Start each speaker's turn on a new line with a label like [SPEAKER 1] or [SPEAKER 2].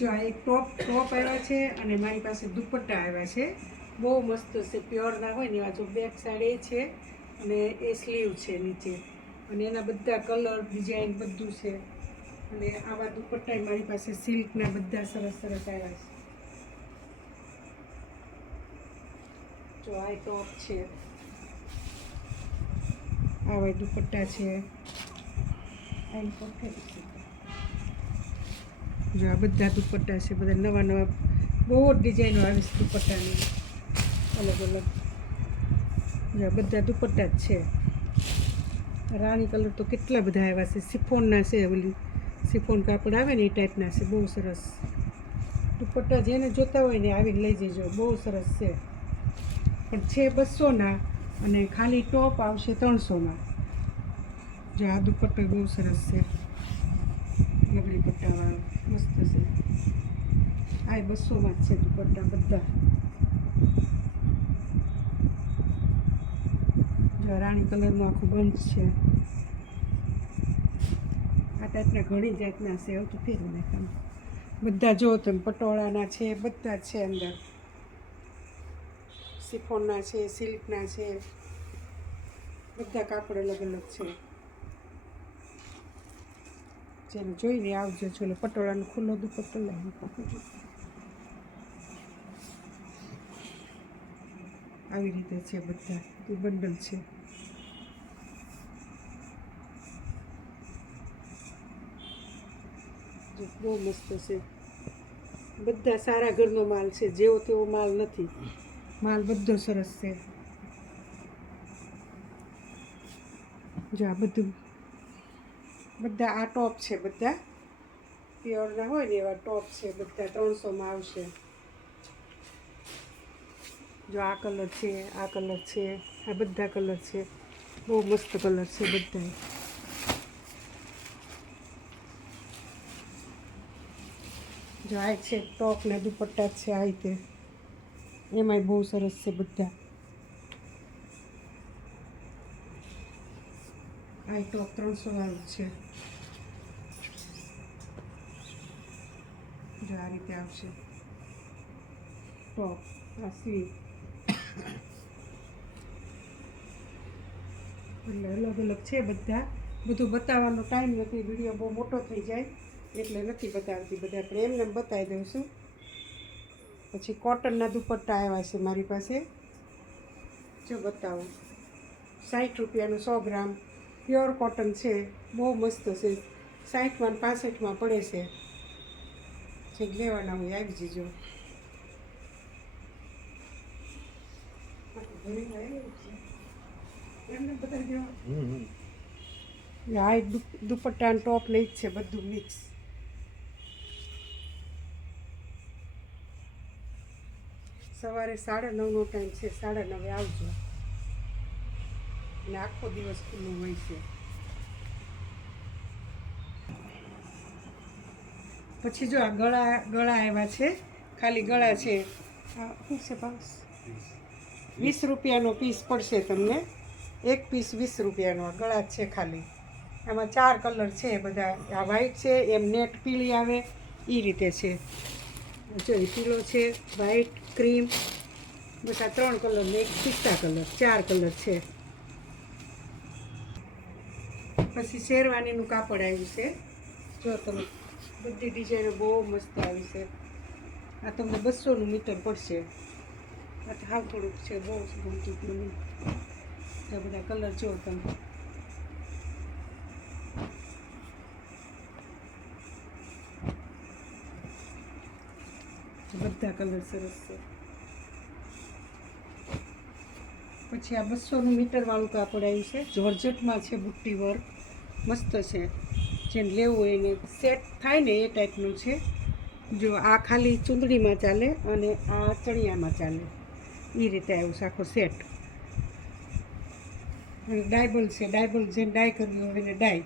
[SPEAKER 1] જો આ એક ટોપ ટોપ આવ્યા છે અને મારી પાસે દુપટ્ટા આવ્યા છે. બહુ મસ્ત છે પ્યોરના હોય ને એવા જો બેક સાઈડ એ છે અને એ સ્લીવ છે નીચે. અને એના બધા કલર ડિઝાઇન બધું છે. અને આવા દુપટ્ટા મારી પાસે સિલ્કના બધા સરસ સરસ આવ્યા છે. જો આ ટોપ છે. આવા દુપટ્ટા છે. આ પરફેક્ટ જો બધા દુપટ્ટા છે, બધા નવા નવા બહુ જ ડિઝાઇનો આવે છે દુપટ્ટાની. અલગ અલગ. જો આ બધા દુપટ્ટા જ છે. રાણી કલર તો કેટલા બધા આવ્યા છે. સિફોનના છે ઓલી. સિફોન કાપડ આવે ને એ ટાઈપના છે. બહુ સરસ. દુપટ્ટા જેને જોતા હોય ને આવીને લઈ જજો. બહુ સરસ છે. પણ છે બસોના અને ખાલી ટોપ આવશે ત્રણસોમાં. જો આ દુપટ્ટો બહુ સરસ છે. લગડી પટ્ટાવાળો. મસ્ત છે. આ બસોમાં જ છે દુપટ્ટા બધા. રાણી કલરનું આખું બંધ છે. આ ટાઈપના ઘણી જાતના છે, એવું તો ફેરવી નાખવાનું બધા જો તમે પટોળાના છે, બધા છે અંદર. સિફોનના છે, સિલ્કના છે. બધા કાપડ અલગ અલગ છે. જેને જોઈને આવજો ચલો પટોળાનો ખુલ્લો દુપટ્ટો લઈ આવી રીતે છે બધા. બંડલ છે. બહુ મસ્ત છે. બધા સારા ઘરનો માલ છે. જેવો તેવો માલ નથી. માલ બધો સરસ છે. જો આ બધું બધા આ ટોપ છે બધા. પ્યોરના હોય ને એવા ટોપ છે બધા ત્રણસોમાં આવશે. જો આ કલર છે, આ કલર છે, આ બધા કલર છે. બહુ મસ્ત કલર છે બધા જો આ છે ટોપ ને દુપટ્ટા છે આ રીતે. એમાંય બહુ સરસ છે બધા. આ ટોપ ત્રણસો વાળું છે જો આ રીતે આવશે ટોપ આ સ્વીટ એટલે અલગ અલગ છે બધા. બધું બતાવવાનો ટાઈમ નથી. વીડિયો બહુ મોટો થઈ જાય. એટલે નથી બતાવતી. બધા આપણે એમને બતાવી દઉં છું. પછી કોટનના દુપટ્ટા આવ્યા છે મારી પાસે. જો બતાવો. સાઠ રૂપિયાનું સો ગ્રામ. પ્યોર કોટન છે. બહુ મસ્ત છે. સાઠમાં ને પાસઠમાં પડે છે. જે લેવાના હોય આવી જજો. એક દુપટ્ટા ટોપ લઈ જ છે બધું મિક્સ. સવારે સાડા નવનો ટાઈમ છે. સાડા નવે આવજો. અને આખો દિવસ ખુલ્લું હોય છે પછી જો આ ગળા ગળા આવ્યા છે ખાલી ગળા છે. શું છે ભાવ વીસ રૂપિયાનો પીસ પડશે તમને. એક પીસ વીસ રૂપિયાનો. આ ગળા છે ખાલી. આમાં ચાર કલર છે બધા. આ વ્હાઈટ છે એમ નેટ પીળી આવે એ રીતે છે. જો એ પીળો છે વ્હાઈટ ક્રીમ. બસ આ ત્રણ કલર ને એક પિસ્તા કલર ચાર કલર છે. પછી શેરવાનીનું કાપડ આવ્યું છે. જો તમે બધી ડિઝાઇનો બહુ મસ્ત આવી છે. આ તમને બસોનું મીટર પડશે. આ તો હાવ થોડુંક છે, બહુ ગમતું આ બધા કલર જો તમે. બધા કલર સરસ છે. પછી આ બસોનું મીટર વાળું કાપડ આવ્યું છે. જોર્જટમાં છે બુટ્ટી વર્ક. મસ્ત છે. જેને લેવું હોય એને સેટ થાય ને એ ટાઈપનું છે. જો આ ખાલી ચૂંદડીમાં ચાલે અને આ ચણિયામાં ચાલે. એ રીતે આવ્યું છે આખો સેટ અને ડાયબલ છે, ડાયબલ જેને ડાય કરવી હોય એને ડાય.